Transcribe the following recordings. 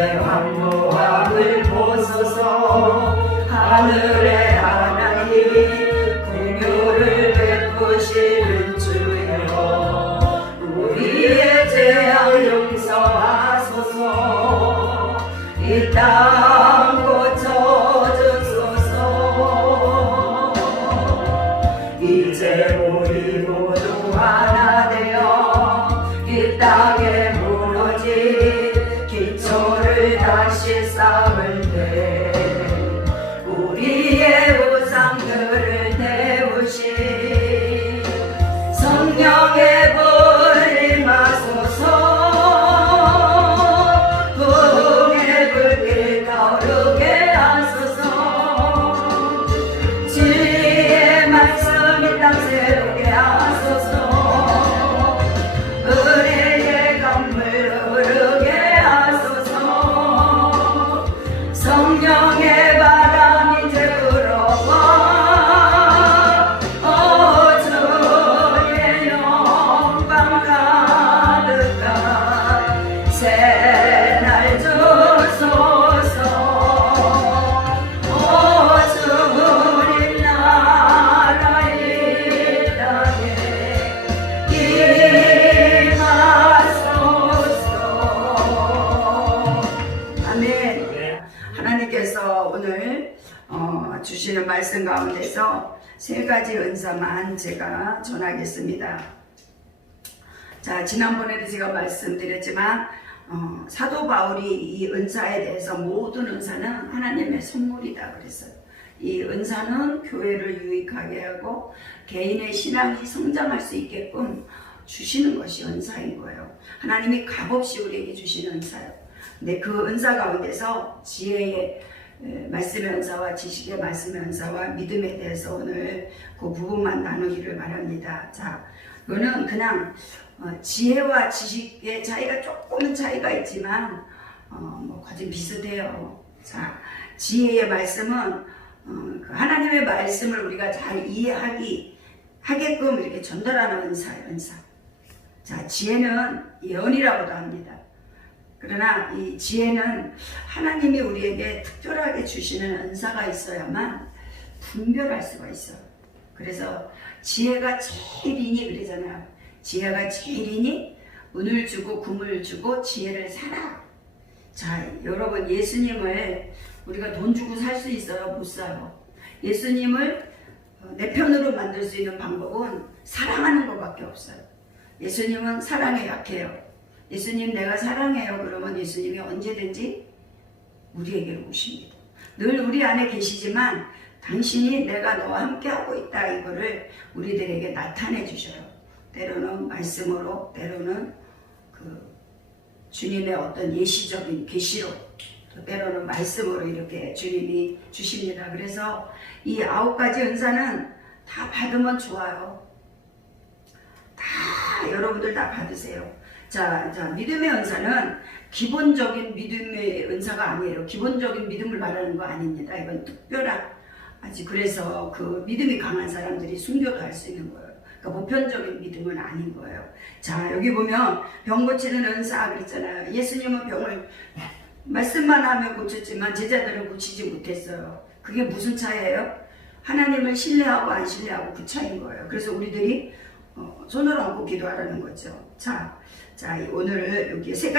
주의 황무함을 보소서. 하늘의 하나님 긍휼을 베푸시는 주여 우리의 죄악 용서하소서. 이 땅 고쳐주소서. 이제 우리 모두 하나 되어 이 땅에 무너진 기초를 다시 쌓을 때 우리의 우상들을 태우신 성령의 불 임하소서. 부흥의 불길 타오르게 하소서. 진리의 말씀 이 땅 새롭게 하소서. 은혜의 강물 흐르게 하소서. 성령의 바람 이제 불어와 주의 영광 가득한 새날 주소서. 주님 나라 이 땅에 임하소서. 아멘. 하나님께서 오늘 주시는 말씀 가운데서 세 가지 은사만 제가 전하겠습니다. 자, 지난번에도 제가 말씀드렸지만 사도 바울이 이 은사에 대해서 모든 은사는 하나님의 선물이다 그랬어요. 이 은사는 교회를 유익하게 하고 개인의 신앙이 성장할 수 있게끔 주시는 것이 은사인 거예요. 하나님이 값없이 우리에게 주시는 은사예요. 근데 그 은사 가운데서 지혜의 말씀의 은사와 지식의 말씀의 은사와 믿음에 대해서 오늘 그 부분만 나누기를 바랍니다. 자, 이거는 그냥 지혜와 지식의 차이가 조금은 차이가 있지만 뭐 거진 비슷해요. 자, 지혜의 말씀은 그 하나님의 말씀을 우리가 잘 이해하게끔 이렇게 전달하는 은사예요. 은사. 자, 지혜는 예언이라고도 합니다. 그러나 이 지혜는 하나님이 우리에게 특별하게 주시는 은사가 있어야만 분별할 수가 있어요. 그래서 지혜가 제일이니 그러잖아요. 지혜가 제일이니 은을 주고 금을 주고 지혜를 사라. 자, 여러분, 예수님을 우리가 돈 주고 살 수 있어요? 못 사요. 예수님을 내 편으로 만들 수 있는 방법은 사랑하는 것밖에 없어요. 예수님은 사랑에 약해요. 예수님 내가 사랑해요 그러면 예수님이 언제든지 우리에게로 오십니다. 늘 우리 안에 계시지만 당신이 내가 너와 함께하고 있다 이거를 우리들에게 나타내 주셔요. 때로는 말씀으로, 때로는 그 주님의 어떤 예시적인 계시로, 또 때로는 말씀으로 이렇게 주님이 주십니다. 그래서 이 9가지 은사는 다 받으면 좋아요. 다 여러분들 다 받으세요. 자, 믿음의 은사는 기본적인 믿음의 은사가 아니에요. 기본적인 믿음을 말하는 거 아닙니다. 이건 특별한, 그래서 그 믿음이 강한 사람들이 순교도 할 수 있는 거예요. 그러니까 보편적인 믿음은 아닌 거예요. 자, 여기 보면 병 고치는 은사 그랬잖아요. 예수님은 병을 말씀만 하면 고쳤지만 제자들은 고치지 못했어요. 그게 무슨 차이예요? 하나님을 신뢰하고 안 신뢰하고 그 차이인 거예요. 그래서 우리들이 손을 얹고 기도하라는 거죠. 자, 오늘 여기 세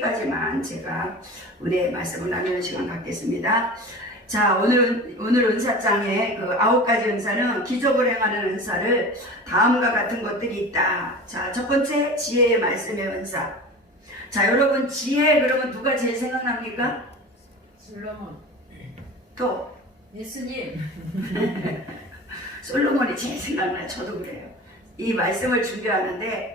가지만 제가 우리의 말씀을 나누는 시간 갖겠습니다. 자, 오늘 은사장에 그 9가지 은사는 기적을 행하는 은사를 다음과 같은 것들이 있다. 자, 첫 번째 지혜의 말씀의 은사. 자, 여러분 지혜 그러면 누가 제일 생각납니까? 솔로몬. 또 예수님. 솔로몬이 제일 생각나요. 저도 그래요. 이 말씀을 준비하는데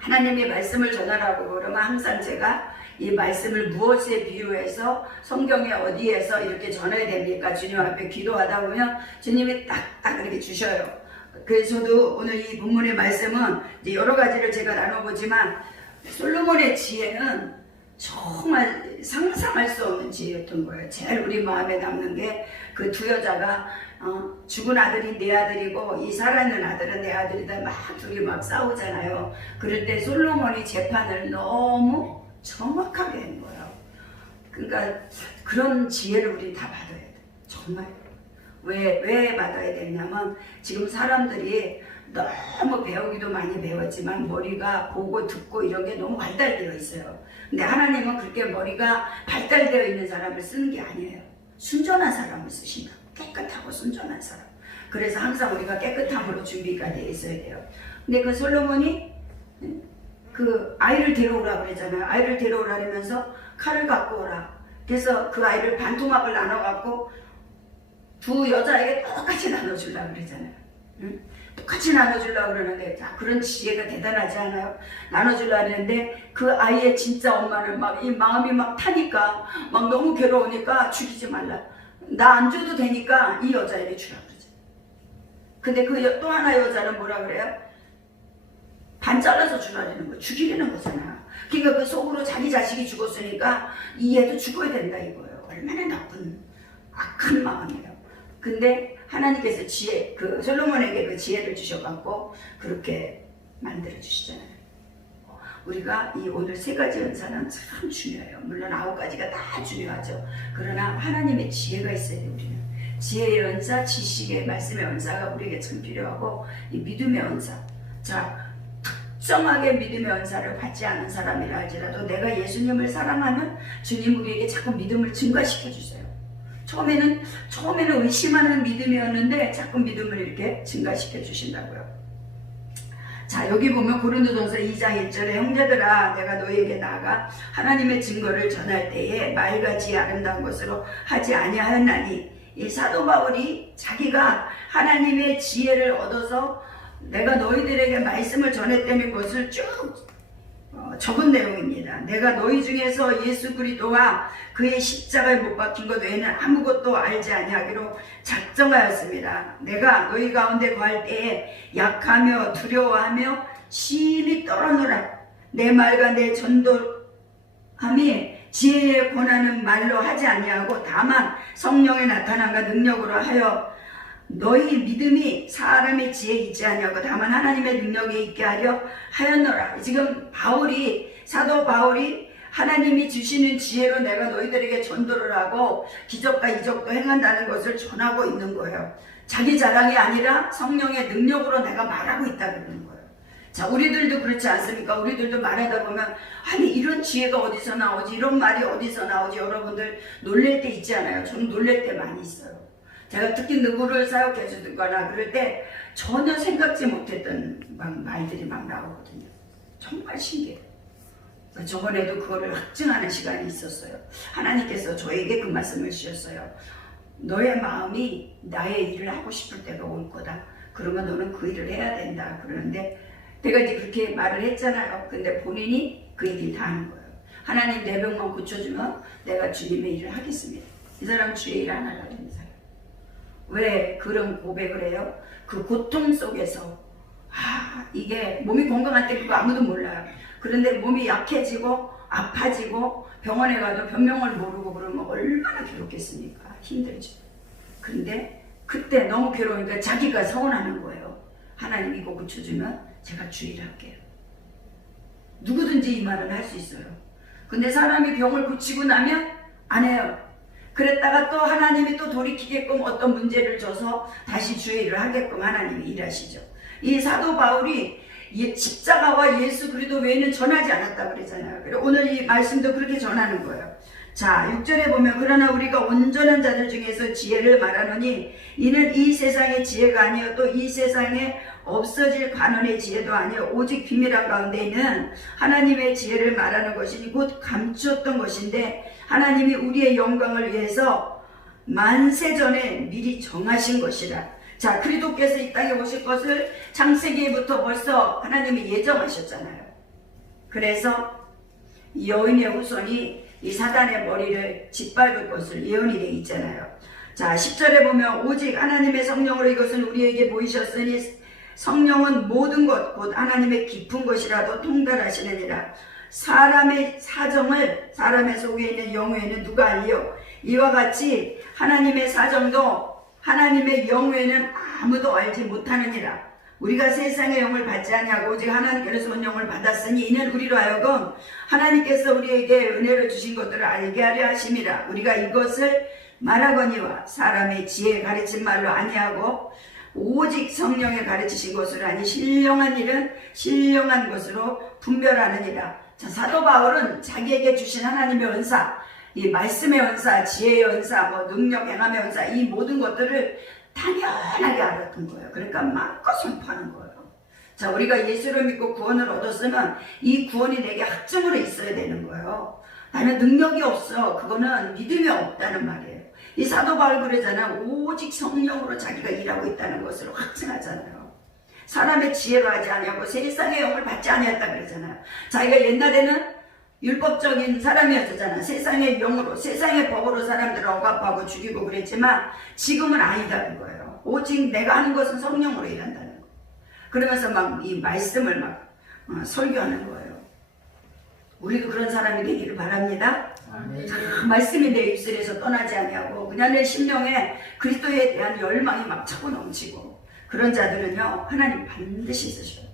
하나님의 말씀을 전하라고 그러면 항상 제가 이 말씀을 무엇에 비유해서 성경에 어디에서 이렇게 전해야 됩니까? 주님 앞에 기도하다 보면 주님이 딱딱 이렇게 주셔요. 그래서 저도 오늘 이 본문의 말씀은 이제 여러 가지를 제가 나눠보지만 솔로몬의 지혜는 정말 상상할 수 없는 지혜였던 거예요. 제일 우리 마음에 남는 게 그 두 여자가 죽은 아들이 내 아들이고 이 살아있는 아들은 내 아들이다 막 둘이 막 싸우잖아요. 그럴 때 솔로몬이 재판을 너무 정확하게 한 거예요. 그러니까 그런 지혜를 우리 다 받아야 돼. 정말. 왜 받아야 되냐면 지금 사람들이 너무 배우기도 많이 배웠지만 머리가 보고 듣고 이런 게 너무 발달되어 있어요. 근데 하나님은 그렇게 머리가 발달되어 있는 사람을 쓰는 게 아니에요. 순전한 사람을 쓰신다. 깨끗하고 순전한 사람. 그래서 항상 우리가 깨끗함으로 준비가 되어 있어야 돼요. 근데 그 솔로몬이 그 아이를 데려오라 그랬잖아요. 아이를 데려오라면서 칼을 갖고 오라. 그래서 그 아이를 반토막을 나눠갖고 두 여자에게 똑같이 나눠주려고 그러잖아요. 응? 똑같이 나눠주려고 그러는데, 자, 그런 지혜가 대단하지 않아요? 나눠주려고 하는데, 그 아이의 진짜 엄마는 막 이 마음이 막 타니까, 막 너무 괴로우니까 죽이지 말라. 나 안 줘도 되니까 이 여자에게 주라 그러죠. 근데 그 또 하나 여자는 뭐라 그래요? 반 잘라서 주라는 거, 죽이려는 거잖아. 그러니까 그 속으로 자기 자식이 죽었으니까 이 애도 죽어야 된다 이거예요. 얼마나 나쁜, 악한 마음이에요. 근데 하나님께서 지혜, 그 솔로몬에게 그 지혜를 주셔갖고 그렇게 만들어 주시잖아요. 우리가 이 오늘 세 가지 은사는 참 중요해요. 물론 9가지가 다 중요하죠. 그러나 하나님의 지혜가 있어야 돼요. 우리는 지혜의 은사, 지식의 말씀의 은사가 우리에게 참 필요하고, 이 믿음의 은사. 자, 특정하게 믿음의 은사를 받지 않은 사람이라 할지라도 내가 예수님을 사랑하면 주님 우리에게 자꾸 믿음을 증가시켜 주세요. 처음에는 의심하는 믿음이었는데 자꾸 믿음을 이렇게 증가시켜 주신다고요. 자, 여기 보면 고린도전서 2장 1절에 형제들아 내가 너희에게 나아가 하나님의 증거를 전할 때에 말같이 아름다운 것으로 하지 아니하였나니, 이 사도 바울이 자기가 하나님의 지혜를 얻어서 내가 너희들에게 말씀을 전했다는 것을 쭉 적은 내용입니다. 내가 너희 중에서 예수 그리스도와 그의 십자가에 못 박힌 것 외에는 아무것도 알지 아니하기로 작정하였습니다. 내가 너희 가운데 거할 때에 약하며 두려워하며 심히 떨어노라. 내 말과 내 전도함이 지혜의 권하는 말로 하지 아니하고 다만 성령의 나타남과 능력으로 하여 너희 믿음이 사람의 지혜에 있지 아니하고 다만 하나님의 능력에 있게 하려 하였노라. 지금 사도 바울이 하나님이 주시는 지혜로 내가 너희들에게 전도를 하고 기적과 이적도 행한다는 것을 전하고 있는 거예요. 자기 자랑이 아니라 성령의 능력으로 내가 말하고 있다 그러는 거예요. 자, 우리들도 그렇지 않습니까? 우리들도 말하다 보면 아니 이런 지혜가 어디서 나오지, 이런 말이 어디서 나오지, 여러분들 놀랄 때 있지 않아요? 저는 놀랄 때 많이 있어요. 제가 특히 누구를 사역해 주거나 그럴 때 전혀 생각지 못했던 말들이 막 나오거든요. 정말 신기해요. 저번에도 그거를 확증하는 시간이 있었어요. 하나님께서 저에게 그 말씀을 주셨어요. 너의 마음이 나의 일을 하고 싶을 때가 올 거다. 그러면 너는 그 일을 해야 된다. 그러는데 내가 이제 그렇게 말을 했잖아요. 근데 본인이 그 얘기를 다 하는 거예요. 하나님 내 병만 고쳐주면 내가 주님의 일을 하겠습니다. 이 사람 주의 일 안 하려고 하는 사람. 왜 그런 고백을 해요? 그 고통 속에서 이게 몸이 건강할 때 그거 아무도 몰라요. 그런데 몸이 약해지고 아파지고 병원에 가도 변명을 모르고 그러면 얼마나 괴롭겠습니까? 힘들죠. 근데 그때 너무 괴로우니까 자기가 서운하는 거예요. 하나님 이거 고쳐주면 제가 주의를 할게요. 누구든지 이 말을 할 수 있어요. 근데 사람이 병을 고치고 나면 안 해요. 그랬다가 또 하나님이 또 돌이키게끔 어떤 문제를 줘서 다시 주의를 하게끔 하나님이 일하시죠. 이 사도 바울이 십자가와 예수 그리스도 외에는 전하지 않았다고 그랬잖아요. 그리고 오늘 이 말씀도 그렇게 전하는 거예요. 자, 6절에 보면 그러나 우리가 온전한 자들 중에서 지혜를 말하노니 이는 이 세상의 지혜가 아니요 또 이 세상에 없어질 관원의 지혜도 아니요 오직 비밀한 가운데 있는 하나님의 지혜를 말하는 것이니 곧 감추었던 것인데 하나님이 우리의 영광을 위해서 만세 전에 미리 정하신 것이라. 자, 그리스도께서 이 땅에 오실 것을 창세기부터 벌써 하나님이 예정하셨잖아요. 그래서 여인의 후손이 이 사단의 머리를 짓밟을 것을 예언이 되어 있잖아요. 자, 10절에 보면 오직 하나님의 성령으로 이것은 우리에게 보이셨으니 성령은 모든 것 곧 하나님의 깊은 것이라도 통달하시느니라. 사람의 사정을 사람의 속에 있는 영외에는 누가 알리요? 이와 같이 하나님의 사정도 하나님의 영외에는 아무도 알지 못하느니라. 우리가 세상의 영을 받지 아니하고 오직 하나님께서 온 영을 받았으니 이는 우리로 하여금 하나님께서 우리에게 은혜로 주신 것들을 알게 하려 하심이라. 우리가 이것을 말하거니와 사람의 지혜 가르친 말로 아니하고 오직 성령의 가르치신 것으로 하니 신령한 일은 신령한 것으로 분별하느니라. 자, 사도 바울은 자기에게 주신 하나님의 은사, 이 말씀의 은사, 지혜의 은사, 뭐 능력, 행함의 은사, 이 모든 것들을 당연하게 알았던 거예요. 그러니까 마음껏 선포하는 거예요. 자, 우리가 예수를 믿고 구원을 얻었으면 이 구원이 내게 학점으로 있어야 되는 거예요. 나는 능력이 없어. 그거는 믿음이 없다는 말이에요. 이 사도 바울 그러잖아. 오직 성령으로 자기가 일하고 있다는 것을 확증하잖아요. 사람의 지혜로 하지 아니하고 세상의 영을 받지 아니했다 그러잖아요. 자기가 옛날에는 율법적인 사람이었잖아. 세상의 영으로, 세상의 법으로 사람들을 억압하고 죽이고 그랬지만 지금은 아니다 그거예요. 오직 내가 하는 것은 성령으로 일한다는 거. 그러면서 막 이 말씀을 막 설교하는 거예요. 우리도 그런 사람이 되기를 바랍니다. 말씀이 내 입술에서 떠나지 아니하고 그냥 내 심령에 그리스도에 대한 열망이 막 차고 넘치고 그런 자들은요 하나님 반드시 있으셔요.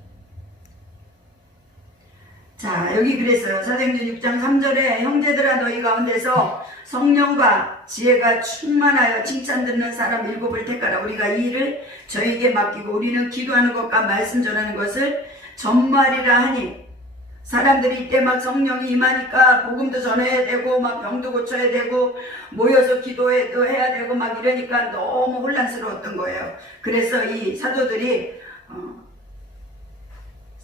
자, 여기 그랬어요. 사도행전 6장 3절에 형제들아 너희 가운데서 성령과 지혜가 충만하여 칭찬 듣는 사람 7을 택하라. 우리가 이 일을 저에게 맡기고 우리는 기도하는 것과 말씀 전하는 것을 전무하리라 하니. 사람들이 이때 막 성령이 임하니까 복음도 전해야 되고 막 병도 고쳐야 되고 모여서 기도해도 해야 되고 막 이러니까 너무 혼란스러웠던 거예요. 그래서 이 사도들이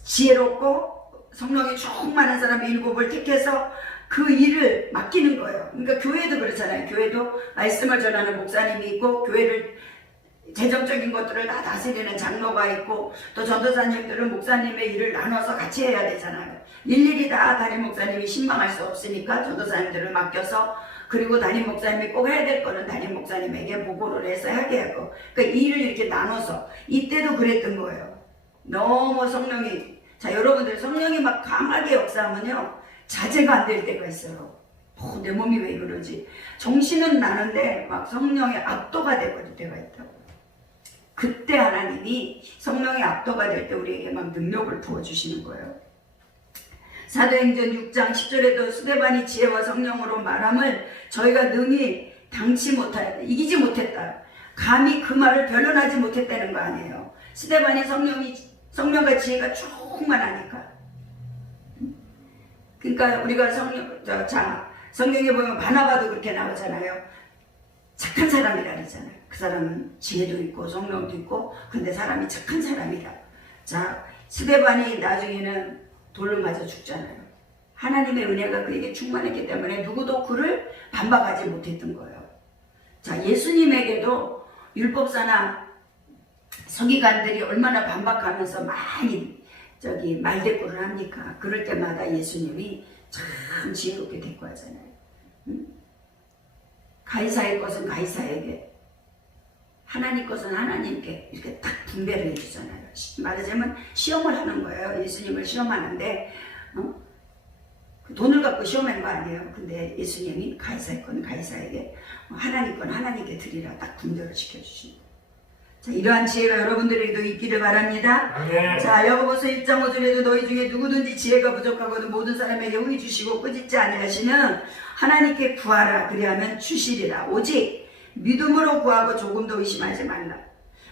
지혜롭고 성령이 충만한 사람 7을 택해서 그 일을 맡기는 거예요. 그러니까 교회도 그렇잖아요. 교회도 말씀을 전하는 목사님이 있고 교회를 재정적인 것들을 다 다스리는 장로가 있고 또 전도사님들은 목사님의 일을 나눠서 같이 해야 되잖아요. 일일이 다 담임 목사님이 신망할 수 없으니까 전도사님들을 맡겨서 그리고 담임 목사님이 꼭 해야 될 거는 담임 목사님에게 보고를 해서 하게 하고 그러니까 일을 이렇게 나눠서 이때도 그랬던 거예요. 너무 성령이 자 여러분들 성령이 막 강하게 역사하면요 자제가 안 될 때가 있어요. 내 몸이 왜 그러지? 정신은 나는데 막 성령의 압도가 되버릴 때가 있다고. 그때 하나님이 성령의 압도가 될 때 우리에게 막 능력을 부어주시는 거예요. 사도행전 6장 10절에도 스데반이 지혜와 성령으로 말함을 저희가 능히 당치 못하였다. 이기지 못했다. 감히 그 말을 변론하지 못했다는 거 아니에요. 스데반이 성령과 지혜가 충만하니까. 그러니까 우리가 성경에 보면 바나바도 그렇게 나오잖아요. 착한 사람이라 그러잖아요. 그 사람은 지혜도 있고 성령도 있고 근데 사람이 착한 사람이다. 자, 스데반이 나중에는 돌로 맞아 죽잖아요. 하나님의 은혜가 그에게 충만했기 때문에 누구도 그를 반박하지 못했던 거예요. 자, 예수님에게도 율법사나 서기관들이 얼마나 반박하면서 많이 말대꾸를 합니까? 그럴 때마다 예수님이 참 지혜롭게 대꾸하잖아요. 가이사의 것은 가이사에게, 하나님 것은 하나님께 이렇게 딱 분배를 해주잖아요. 말하자면 시험을 하는 거예요. 예수님을 시험하는데 돈을 갖고 시험한 거 아니에요. 근데 예수님이 가이사의 건 가이사에게, 하나님 건 하나님께 드리라 딱 분별을 시켜주신 거예요. 자, 이러한 지혜가 여러분들에게도 있기를 바랍니다. 네. 자, 야고보서 1장 5절에도 너희 중에 누구든지 지혜가 부족하고도 모든 사람에게 후히 주시고 꾸짖지 아니하시는 하나님께 구하라. 그리하면 주시리라. 오직 믿음으로 구하고 조금도 의심하지 말라.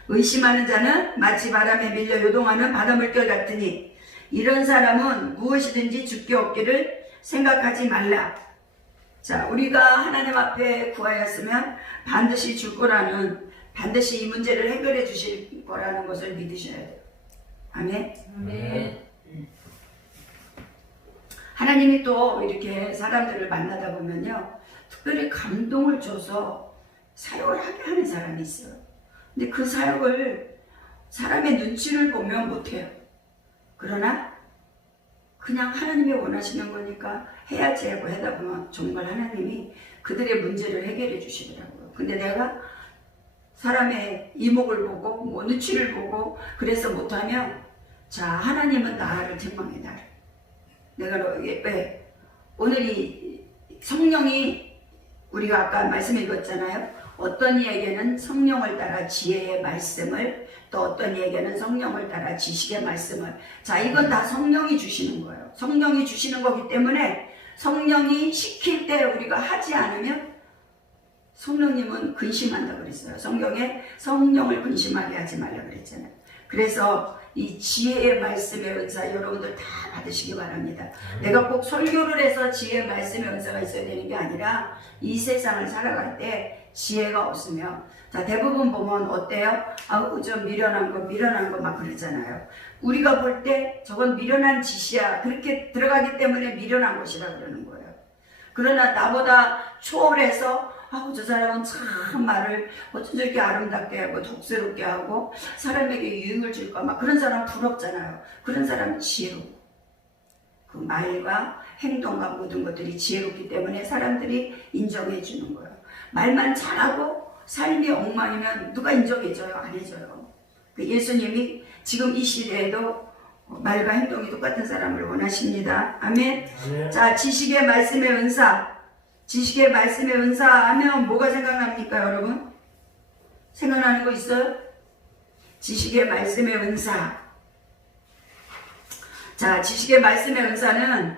의심하는 자는 마치 바람에 밀려 요동하는 바닷물결 같으니 이런 사람은 무엇이든지 죽게 얻기를 생각하지 말라. 자, 우리가 하나님 앞에 구하였으면 반드시 줄 거라는, 반드시 이 문제를 해결해 주실 거라는 것을 믿으셔야 돼요. 아멘. 네. 하나님이 또 이렇게 사람들을 만나다 보면요, 특별히 감동을 줘서 사역을 하게 하는 사람이 있어요. 근데 그 사역을 사람의 눈치를 보면 못해요. 그러나 그냥 하나님이 원하시는 거니까 해야지 하고 하다 보면 정말 하나님이 그들의 문제를 해결해 주시더라고요. 근데 내가 사람의 이목을 보고 뭐 눈치를 보고 그래서 못하면, 자, 하나님은 나를 책망해. 나를 내가 왜 오늘 이 성령이, 우리가 아까 말씀 읽었잖아요. 어떤 이에게는 성령을 따라 지혜의 말씀을 또 어떤 이에게는 성령을 따라 지식의 말씀을. 자, 이건 다 성령이 주시는 거예요. 성령이 주시는 거기 때문에 성령이 시킬 때 우리가 하지 않으면 성령님은 근심한다 그랬어요. 성경에 성령을 근심하게 하지 말라 그랬잖아요. 그래서 이 지혜의 말씀의 은사 여러분들 다 받으시기 바랍니다. 내가 꼭 설교를 해서 지혜의 말씀의 은사가 있어야 되는 게 아니라 이 세상을 살아갈 때 지혜가 없으면, 자, 대부분 보면 어때요? 아우, 좀 미련한 거 막 그러잖아요. 우리가 볼 때 저건 미련한 짓이야, 그렇게 들어가기 때문에 미련한 것이라 그러는 거예요. 그러나 나보다 초월해서 아우, 저 사람은 참 말을 어쩜 저렇게 아름답게 하고 독스럽게 하고 사람에게 유익을 줄까, 막 그런 사람 부럽잖아요. 그런 사람은 지혜롭고, 그 말과 행동과 모든 것들이 지혜롭기 때문에 사람들이 인정해 주는 거예요. 말만 잘하고 삶이 엉망이면 누가 인정해줘요? 안 해줘요. 예수님이 지금 이 시대에도 말과 행동이 똑같은 사람을 원하십니다. 아멘. 자, 지식의 말씀의 은사. 지식의 말씀의 은사 하면 뭐가 생각납니까, 여러분? 생각나는 거 있어요? 지식의 말씀의 은사. 자, 지식의 말씀의 은사는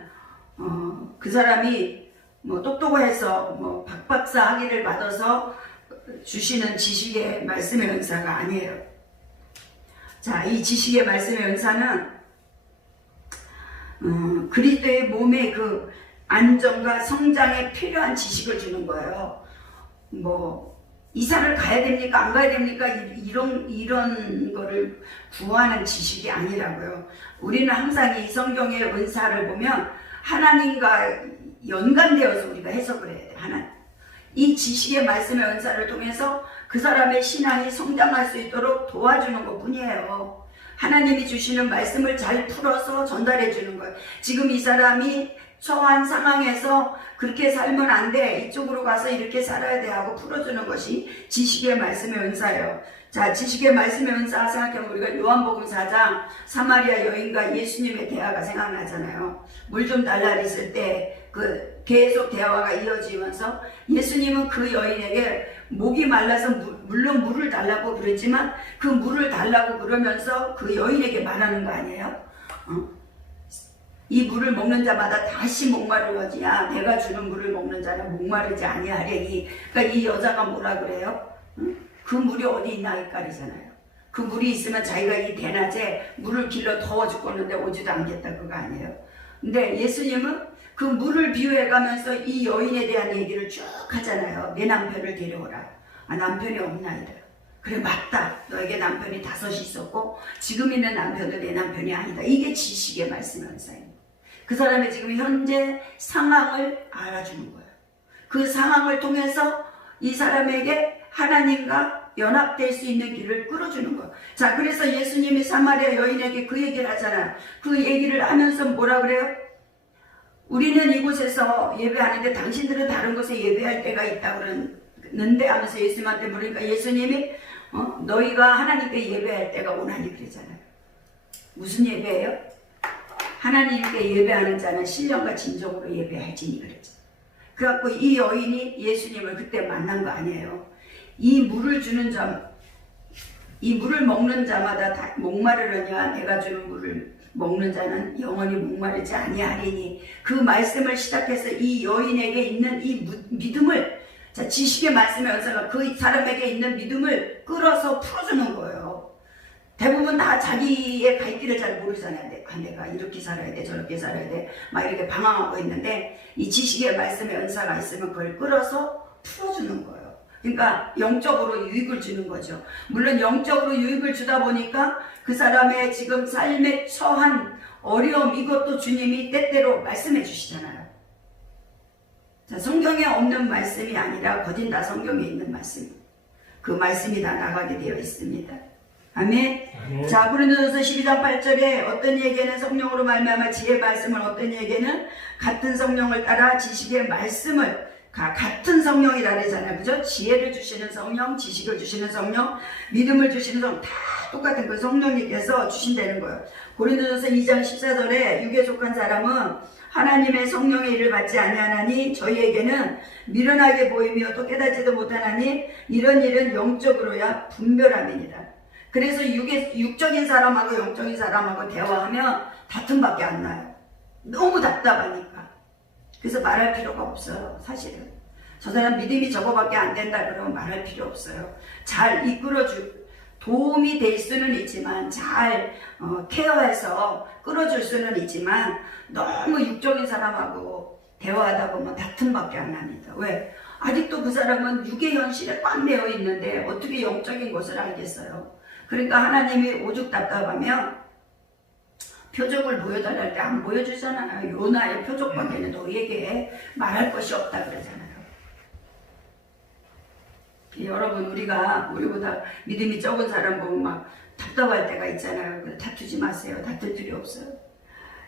그 사람이 뭐 똑똑해서 뭐 박박사 학위를 받아서 주시는 지식의 말씀의 은사가 아니에요. 자, 이 지식의 말씀의 은사는 그리스도의 몸의 그 안정과 성장에 필요한 지식을 주는 거예요. 뭐 이사를 가야 됩니까? 안 가야 됩니까? 이런 거를 구하는 지식이 아니라고요. 우리는 항상 이 성경의 은사를 보면 하나님과 연관되어서 우리가 해석을 해야 돼요. 하나님. 이 지식의 말씀의 은사를 통해서 그 사람의 신앙이 성장할 수 있도록 도와주는 것 뿐이에요. 하나님이 주시는 말씀을 잘 풀어서 전달해 주는 거예요. 지금 이 사람이 처한 상황에서 그렇게 살면 안 돼, 이쪽으로 가서 이렇게 살아야 돼 하고 풀어주는 것이 지식의 말씀의 은사예요. 자, 지식의 말씀의 은사 생각해보면 우리가 요한복음 4장 사마리아 여인과 예수님의 대화가 생각나잖아요. 물 좀 달라 했을 때 그 계속 대화가 이어지면서 예수님은 그 여인에게 목이 말라서 물론 물을 달라고 그랬지만 그 물을 달라고 그러면서 그 여인에게 말하는 거 아니에요? 이 물을 먹는 자마다 다시 목마르거지. 야, 내가 주는 물을 먹는 자는 목마르지 아니하려니. 그러니까 이 여자가 뭐라 그래요? 그 물이 어디 있나 헷갈리잖아요. 그 물이 있으면 자기가 이 대낮에 물을 길러 더워 죽겠는데 오지도 않겠다, 그거 아니에요? 근데 예수님은 그 물을 비유해 가면서 이 여인에 대한 얘기를 쭉 하잖아요. 내 남편을 데려오라. 아, 남편이 없나이다. 그래, 맞다. 너에게 남편이 5이 있었고 지금 있는 남편도 내 남편이 아니다. 이게 지식의 말씀의 은사입니다. 그 사람의 지금 현재 상황을 알아주는 거예요. 그 상황을 통해서 이 사람에게 하나님과 연합될 수 있는 길을 끌어주는 거예요. 자, 그래서 예수님이 사마리아 여인에게 그 얘기를 하잖아요. 그 얘기를 하면서 뭐라 그래요? 우리는 이곳에서 예배하는데 당신들은 다른 곳에 예배할 때가 있다고 그러는데 하면서 예수님한테 물으니까 예수님이 너희가 하나님께 예배할 때가 오나니 그러잖아요. 무슨 예배예요? 하나님께 예배하는 자는 신령과 진정으로 예배할지니 그랬죠. 그래갖고 이 여인이 예수님을 그때 만난 거 아니에요. 이 물을 주는 자, 이 물을 먹는 자마다 다 목마르려냐. 내가 주는 물을 먹는 자는 영원히 목마르지 아니하리니. 그 말씀을 시작해서 이 여인에게 있는 이 믿음을, 자, 지식의 말씀의 은사가 그 사람에게 있는 믿음을 끌어서 풀어주는 거예요. 대부분 다 자기의 갈 길을 잘 모르잖아요. 내가 이렇게 살아야 돼, 저렇게 살아야 돼, 막 이렇게 방황하고 있는데 이 지식의 말씀의 은사가 있으면 그걸 끌어서 풀어주는 거예요. 그러니까 영적으로 유익을 주는 거죠. 물론 영적으로 유익을 주다 보니까 그 사람의 지금 삶에 처한 어려움, 이것도 주님이 때때로 말씀해 주시잖아요. 자, 성경에 없는 말씀이 아니라 거진 다 성경에 있는 말씀. 그 말씀이 다 나가게 되어 있습니다. 아멘. 아멘. 자, 고린도전서 12장 8절에 어떤 이에게는 성령으로 말미암아 지혜의 말씀을, 어떤 이에게는 같은 성령을 따라 지식의 말씀을, 같은 성령이라 그러잖아요. 그죠? 지혜를 주시는 성령, 지식을 주시는 성령, 믿음을 주시는 성령, 다 똑같은 그 성령님께서 주신다는 거예요. 고린도전서 2장 14절에 육에 속한 사람은 하나님의 성령의 일을 받지 아니하나니 저희에게는 미련하게 보이며 또 깨닫지도 못하나니 이런 일은 영적으로야 분별함이니라. 그래서 육적인 사람하고 영적인 사람하고 대화하면 다툼밖에 안 나요. 너무 답답하니까. 그래서 말할 필요가 없어요. 사실은. 저 사람 믿음이 저거밖에 안 된다 그러면 말할 필요 없어요. 잘 도움이 될 수는 있지만 잘 케어해서 끌어줄 수는 있지만 너무 육적인 사람하고 대화하다 보면 다툼밖에 안 납니다. 왜? 아직도 그 사람은 육의 현실에 꽉 매여 있는데 어떻게 영적인 것을 알겠어요? 그러니까 하나님이 오죽 답답하면 표적을 보여달랄 때 안 보여주잖아요. 요나의 표적밖에는 너희에게 말할 것이 없다 그러잖아요. 여러분 우리보다 믿음이 적은 사람 보면 막 답답할 때가 있잖아요. 다투지 마세요. 다툴 필요 없어요.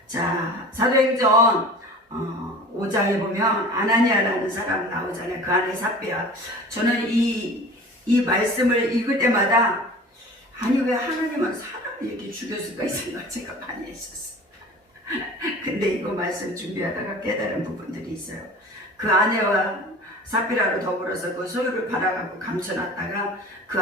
자, 사도행전 5장에 보면 아나니아라는 사람 나오잖아요. 그 안에 삽비야. 저는 이 말씀을 읽을 때마다 아니 왜 하나님은 사람을 이렇게 죽였을까 이 생각 제가 많이 했었어요. 근데 이거 말씀 준비하다가 깨달은 부분들이 있어요. 그 아내와 삽비라로 더불어서 그 소유를 팔아갖고 감춰놨다가 그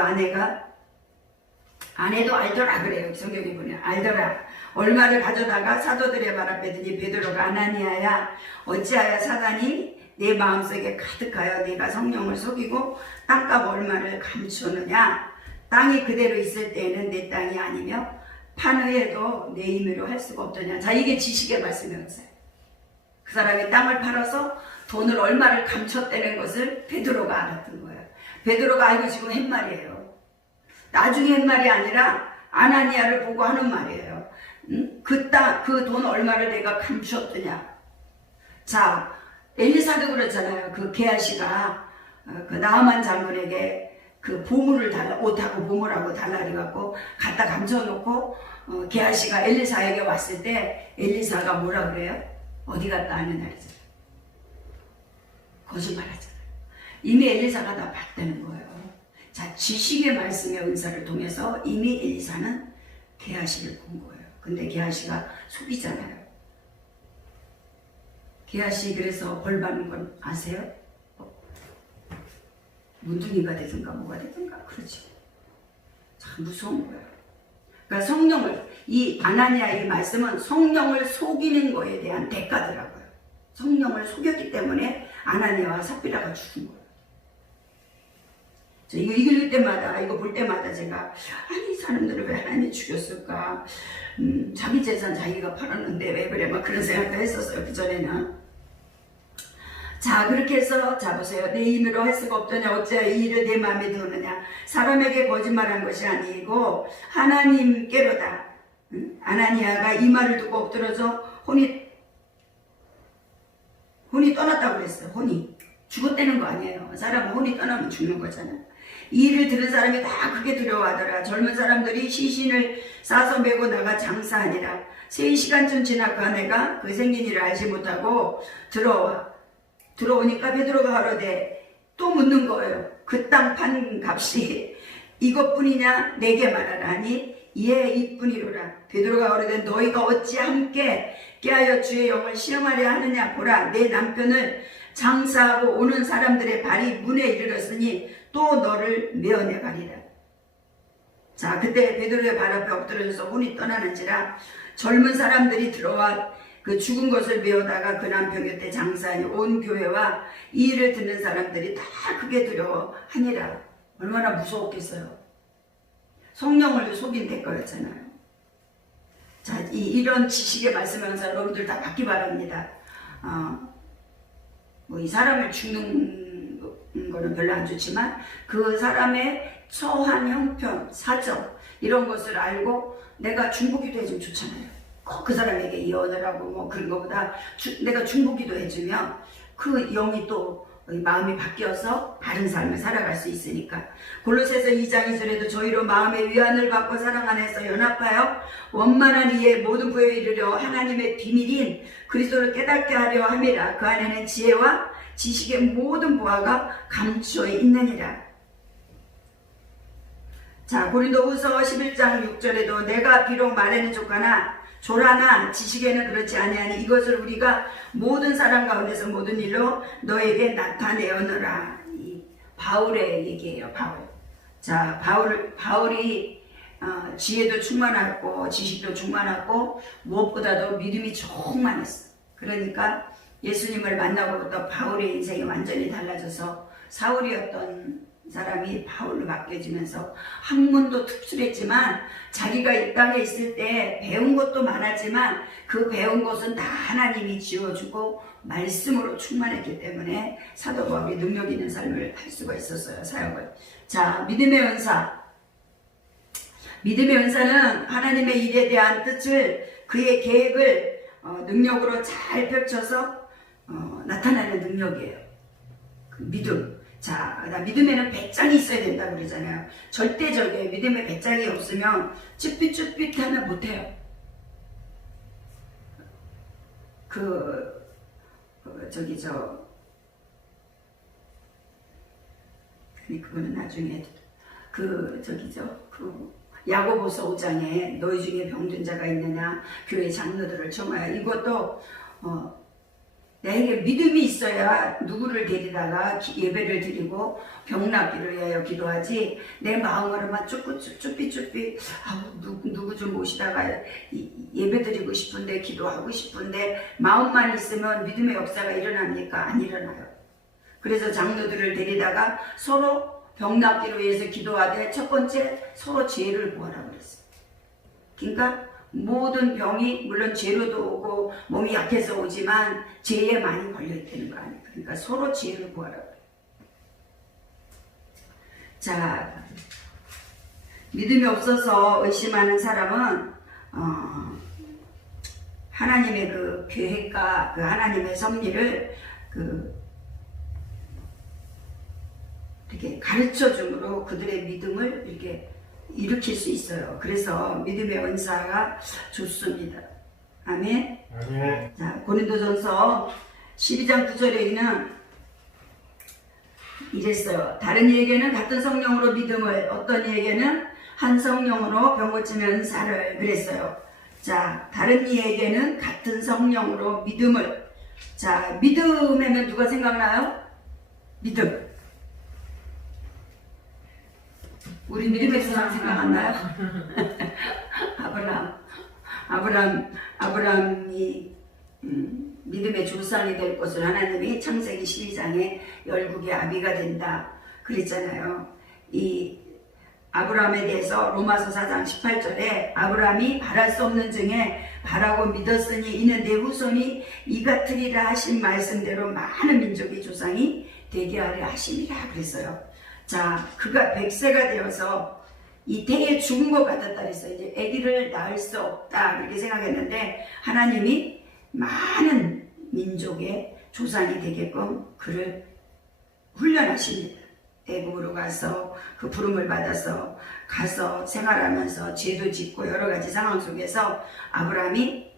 아내도 알더라 그래요. 성경에 보면 알더라. 얼마를 가져다가 사도들의 발 앞에 드니 베드로가 아나니아야 어찌하여 사단이 내 마음속에 가득하여 네가 성령을 속이고 땅값 얼마를 감추느냐. 땅이 그대로 있을 때에는 내 땅이 아니며 판후에도 내 임의로 할 수가 없더냐. 자, 이게 지식의 말씀이었어요. 그 사람이 땅을 팔아서 돈을 얼마를 감췄다는 것을 베드로가 알았던 거예요. 베드로가 알고 지금 한 말이에요. 나중에 한 말이 아니라 아나니아를 보고 하는 말이에요. 그 돈 얼마를 내가 감추었더냐. 자, 엘리사도 그렇잖아요. 그 게하시가 그 나하만 장군에게 그 보물을 달라, 옷하고 보물하고 달라 그래갖고 갖다 감춰놓고 게하시가 엘리사에게 왔을 때 엘리사가 뭐라 그래요? 어디 갔다 하느냐 그랬잖아요. 거짓말하잖아요. 이미 엘리사가 다 봤다는 거예요. 자, 지식의 말씀의 은사를 통해서 이미 엘리사는 게하시를 본 거예요. 근데 게하시가 속이잖아요. 게하시 그래서 벌 받는 건 아세요? 문둥이가 되든가 뭐가 되든가 그러죠. 참 무서운 거예요. 그러니까 성령을 이 아나니아의 말씀은 성령을 속이는 거에 대한 대가더라고요. 성령을 속였기 때문에 아나니아와 삽비라가 죽은 거예요. 저 이거 읽을 때마다 이거 볼 때마다 제가 아니 이 사람들을 왜 하나님이 죽였을까? 자기 재산 자기가 팔았는데 왜 그래? 막 그런 생각도 했었어요. 그 전에는. 자, 그렇게 해서 자 보세요. 내 힘으로 할 수가 없더냐 어찌하여 이 일을 내 마음에 두느냐. 사람에게 거짓말한 것이 아니고 하나님께로다. 아나니아가 이 말을 듣고 엎드러져 혼이 떠났다고 그랬어요. 혼이 죽었다는 거 아니에요. 사람은 혼이 떠나면 죽는 거잖아요. 이 일을 들은 사람이 다 크게 두려워하더라. 젊은 사람들이 시신을 싸서 메고 나가 장사하니라. 3시간쯤 지나 그 아내가 그 생긴 일을 알지 못하고 들어오니까 베드로가 가로되 또 묻는 거예요. 그 땅 판 값이 이것뿐이냐 내게 말하라 하니 예 이뿐이로라. 베드로가 가로되 너희가 어찌 함께 깨하여 주의 영을 시험하려 하느냐. 보라 내 남편을 장사하고 오는 사람들의 발이 문에 이르렀으니 또 너를 메어내 가리라. 자, 그때 베드로의 발 앞에 엎드려져서 혼이 떠나는지라. 젊은 사람들이 들어와 그 죽은 것을 메어다가 그 남편 곁에 장사하니 온 교회와 이 일을 듣는 사람들이 다 크게 두려워하니라. 얼마나 무서웠겠어요. 성령을 속인 대가였잖아요. 자, 이런 지식의 말씀하면서 여러분들 다 받기 바랍니다. 뭐 이 사람을 죽는 거는 별로 안 좋지만 그 사람의 처한 형편, 사정 이런 것을 알고 내가 중보기도 해주면 좋잖아요. 꼭 그 사람에게 예언을 하고 뭐 그런 것보다 내가 중보기도 해주면 그 영이 또 마음이 바뀌어서 바른 삶을 살아갈 수 있으니까. 골로새서 2장 2절에도 저희로 마음의 위안을 받고 사랑 안에서 연합하여 원만한 이에 모든 부에 이르려 하나님의 비밀인 그리스도를 깨닫게 하려 함이라. 그 안에는 지혜와 지식의 모든 보화가 감추어 있느니라. 자, 고린도후서 11장 6절에도 내가 비록 말에는 조라나 지식에는 그렇지 아니하니 이것을 우리가 모든 사람 가운데서 모든 일로 너에게 나타내어노라. 이 바울의 얘기예요. 바울. 자, 바울이 지혜도 충만하고 지식도 충만하고 무엇보다도 믿음이 충만했어. 그러니까 예수님을 만나고부터 바울의 인생이 완전히 달라져서 사울이었던 사람이 바울로 바뀌어지면서 학문도 특출했지만 자기가 이 땅에 있을 때 배운 것도 많았지만 그 배운 것은 다 하나님이 지어주고 말씀으로 충만했기 때문에 사도 바울이 능력 있는 삶을 할 수가 있었어요. 사역을. 자, 믿음의 은사. 믿음의 은사는 하나님의 일에 대한 뜻을 그의 계획을 능력으로 잘 펼쳐서 나타나는 능력이에요. 그 믿음. 자, 믿음에는 배짱이 있어야 된다고 그러잖아요. 절대적이에요. 믿음에 배짱이 없으면 쭈삣쭈삣하면 못해요. 그거는 나중에 야고보서 5장에 너희 중에 병든 자가 있느냐 교회 장로들을 청하여 이것도 나에게 믿음이 있어야 누구를 데리다가 예배를 드리고 병 낫기를 위하여 기도하지 내 마음으로만 쭈삣쭈삣 누구 좀 모시다가 예배 드리고 싶은데 기도하고 싶은데 마음만 있으면 믿음의 역사가 일어납니까? 안 일어나요. 그래서 장로들을 데리다가 서로 병 낫기를 위해서 기도하되 첫 번째 서로 죄를 구하라고 그랬어요. 그러니까 모든 병이 물론 죄로도 오고 몸이 약해서 오지만 죄에 많이 걸려있다는 거 아니에요. 그러니까 서로 죄를 구하라고 해요. 자, 믿음이 없어서 의심하는 사람은 하나님의 그 계획과 그 하나님의 섭리를 이렇게 가르쳐 줌으로 그들의 믿음을 이렇게 일으킬 수 있어요. 그래서 믿음의 은사가 좋습니다. 아멘. 아멘. 자, 고린도전서 12장 9절에는 이랬어요. 다른 이에게는 같은 성령으로 믿음을, 어떤 이에게는 한 성령으로 병 고치는 은사를 그랬어요. 자, 다른 이에게는 같은 성령으로 믿음을. 자, 믿음에는 누가 생각나요? 믿음. 우리 믿음의 조상 생각 안 나요? 아브라함이 믿음의 조상이 될 것을 하나님이 창세기 12장에 열국의 아비가 된다 그랬잖아요. 이 아브라함에 대해서 로마서 4장 18절에 아브라함이 바랄 수 없는 중에 바라고 믿었으니 이는 내 후손이 이 같으리라 하신 말씀대로 많은 민족의 조상이 되게 하려 하심이라 그랬어요. 자, 그가 100세가 되어서 이 태에 죽은 것 같았다 그랬어요. 이제 아기를 낳을 수 없다 그렇게 생각했는데 하나님이 많은 민족의 조상이 되게끔 그를 훈련하십니다. 애국으로 가서 그 부름을 받아서 가서 생활하면서 죄도 짓고 여러 가지 상황 속에서 아브라함이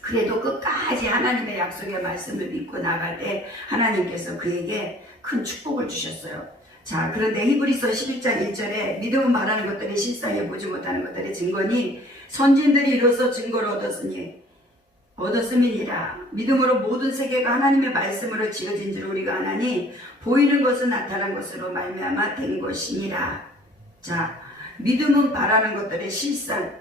그래도 끝까지 하나님의 약속의 말씀을 믿고 나갈 때 하나님께서 그에게 큰 축복을 주셨어요. 자, 그런데 히브리서 11장 1절에 믿음은 말하는 것들이 실상에 보지 못하는 것들의 증거니 선진들이 이로써 증거를 얻었음이니라. 믿음으로 모든 세계가 하나님의 말씀으로 지어진 줄 우리가 아나니 보이는 것은 나타난 것으로 말미암아 된 것이니라. 자, 믿음은 바라는 것들의 실상.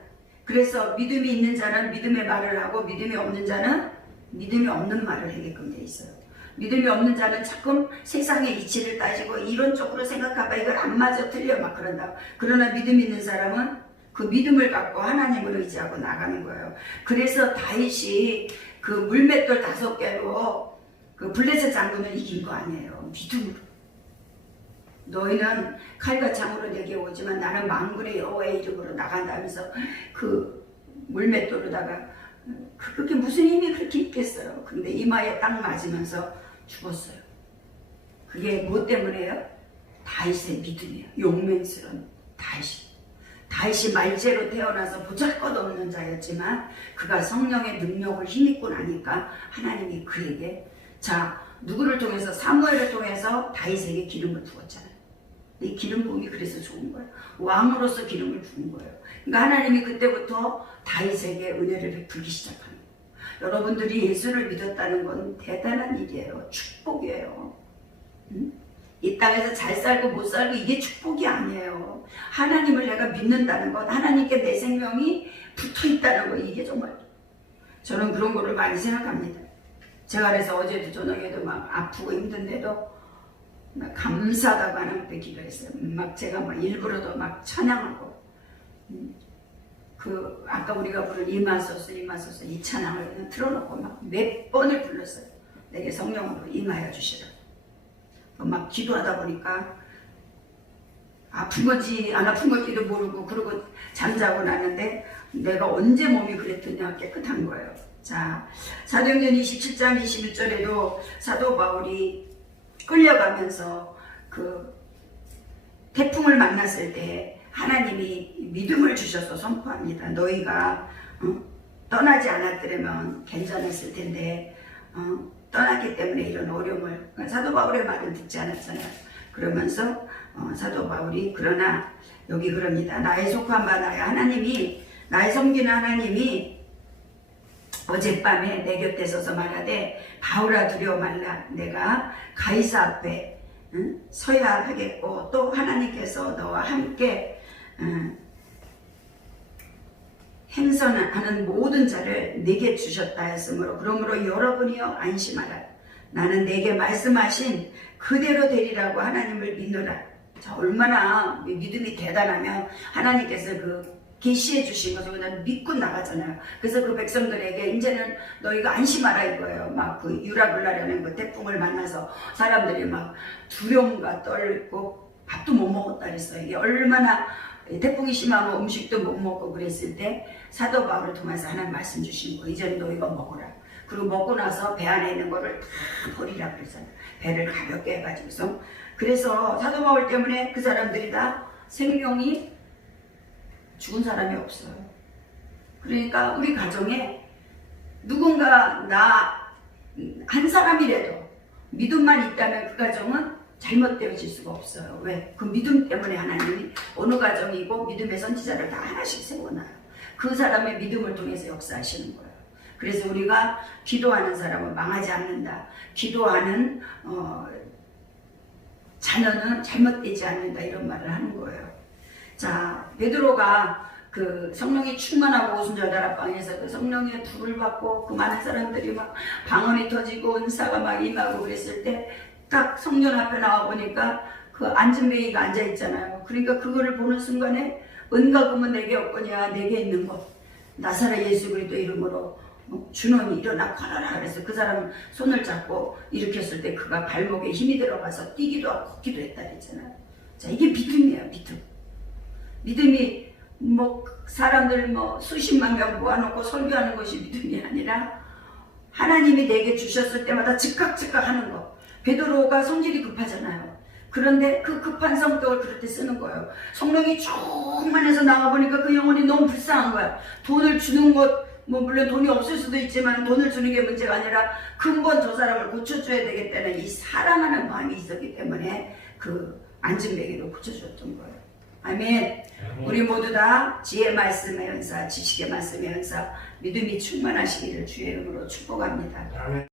그래서 믿음이 있는 자는 믿음의 말을 하고 믿음이 없는 자는 믿음이 없는 말을 하게끔 돼 있어요. 믿음이 없는 자는 자꾸 세상의 이치를 따지고 이론적으로 생각하봐 이걸 안 맞아 틀려 막 그런다. 그러나 믿음 있는 사람은 그 믿음을 갖고 하나님을 의지하고 나가는 거예요. 그래서 다윗이 그 물맷돌 5개로 그 블레셋 장군을 이긴 거 아니에요. 믿음으로. 너희는 칼과 창으로 내게 오지만 나는 만군의 여호와의 이름으로 나간다면서 그 물맷돌로다가 그게 무슨 힘이 그렇게 있겠어요. 근데 이마에 딱 맞으면서 죽었어요. 그게 뭐 때문에요? 다윗의 믿음이에요. 용맹스러운 다윗이 말제로 태어나서 보잘것없는 자였지만 그가 성령의 능력을 힘입고 나니까 하나님이 그에게 자 누구를 통해서 사무엘을 통해서 다윗에게 기름을 부었잖아요. 이 기름 부음이 그래서 좋은 거예요. 왕으로서 기름을 부은 거예요. 그러니까 하나님이 그때부터 다윗에게 은혜를 베풀기 시작하는 거예요. 여러분들이 예수를 믿었다는 건 대단한 일이에요. 축복이에요. 이 땅에서 잘 살고 못 살고 이게 축복이 아니에요. 하나님을 내가 믿는다는 것, 하나님께 내 생명이 붙어 있다는 것, 이게 정말 저는 그런 거를 많이 생각합니다. 제가 그래서 어제도 저녁에도 막 아프고 힘든데도 막 감사하다고 하나님께 기도했어요. 막 제가 막 일부러도 막 찬양하고 그 아까 우리가 부른 임하소서 이 찬양을 그냥 틀어놓고 막 몇 번을 불렀어요. 내게 성령으로 임하여 주시라. 막 기도하다 보니까 아픈 건지 안 아픈 건지도 모르고 그러고 잠자고 나는데 내가 언제 몸이 그랬더냐 깨끗한 거예요. 자, 사도행전 27장 21절에도 사도 바울이 끌려가면서 그 태풍을 만났을 때 하나님이 믿음을 주셔서 선포합니다. 너희가 떠나지 않았더라면 괜찮았을 텐데 떠났기 때문에 이런 어려움을, 사도 바울의 말은 듣지 않았잖아요. 그러면서 사도 바울이 그러나 여기 그럽니다. 나의 속한 바 나의 하나님이, 나의 섬기는 하나님이 어젯밤에 내 곁에 서서 말하되 바울아 두려워 말라. 내가 가이사 앞에 서야 하겠고 또 하나님께서 너와 함께 행선하는 모든 자를 내게 주셨다 했으므로 그러므로 여러분이여 안심하라. 나는 내게 말씀하신 그대로 되리라고 하나님을 믿노라. 자, 얼마나 믿음이 대단하면 하나님께서 그 계시해 주신 것을 그냥 믿고 나가잖아요. 그래서 그 백성들에게 이제는 너희가 안심하라 이거예요. 막 그 유라굴라라는 그 태풍을 만나서 사람들이 막 두려움과 떨고 밥도 못 먹었다 그랬어요. 이게 얼마나 태풍이 심하면 음식도 못 먹고 그랬을 때 사도 바울을 통해서 하나님 말씀 주신 거, 이제는 너희가 먹어라. 그리고 먹고 나서 배 안에 있는 거를 다 버리라 그랬잖아요. 배를 가볍게 해가지고서. 그래서 사도 바울 때문에 그 사람들이 다 생명이 죽은 사람이 없어요. 그러니까 우리 가정에 누군가 나 한 사람이라도 믿음만 있다면 그 가정은 잘못되어질 수가 없어요. 왜? 그 믿음 때문에 하나님이 어느 가정이고 믿음의 선지자를 다 하나씩 세워놔요. 그 사람의 믿음을 통해서 역사하시는 거예요. 그래서 우리가 기도하는 사람은 망하지 않는다. 기도하는 자녀는 잘못되지 않는다. 이런 말을 하는 거예요. 자, 베드로가 그 성령이 충만하고 오순절 다락방에서 그 성령의 불을 받고 그 많은 사람들이 막 방언이 터지고 은사가 막 임하고 그랬을 때 딱 성전 앞에 나와 보니까 그 앉은 매이가 앉아 있잖아요. 그러니까 그거를 보는 순간에 은과 금은 내게 없거냐 내게 있는 것 나사렛 예수 그리스도 이름으로 주노니 일어나 걸어라. 그래서 그 사람 손을 잡고 일으켰을 때 그가 발목에 힘이 들어가서 뛰기도 하고 걷기도 했다 그랬잖아요. 자, 이게 믿음이에요. 믿음. 믿음이 뭐 사람들 뭐 수십만 명 모아놓고 설교하는 것이 믿음이 아니라 하나님이 내게 주셨을 때마다 즉각 하는 거. 베드로가 성질이 급하잖아요. 그런데 그 급한 성격을 그럴 때 쓰는 거예요. 성령이 충만해서 나와보니까 그 영혼이 너무 불쌍한 거야. 돈을 주는 것, 뭐 물론 돈이 없을 수도 있지만 돈을 주는 게 문제가 아니라 근본 저 사람을 고쳐줘야 되겠다는 이 사랑하는 마음이 있었기 때문에 그 앉은 베개도 고쳐줬던 거예요. 아멘. 우리 모두 다 지혜 말씀의 은사, 지식의 말씀의 은사, 믿음이 충만하시기를 주의 이름으로 축복합니다.